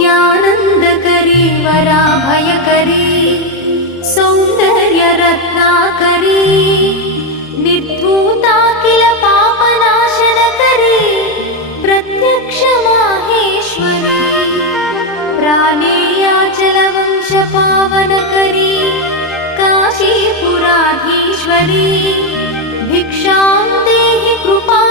नित्यानन्दकरी वराभयकरी सौन्दर्यरत्नाकरी निर्धूताखिल पापनाशनकरी प्रत्यक्ष माहेश्वरी प्राणेयाचलवंशपावनकरी काशीपुराधीश्वरी भिक्षां देहि कृपा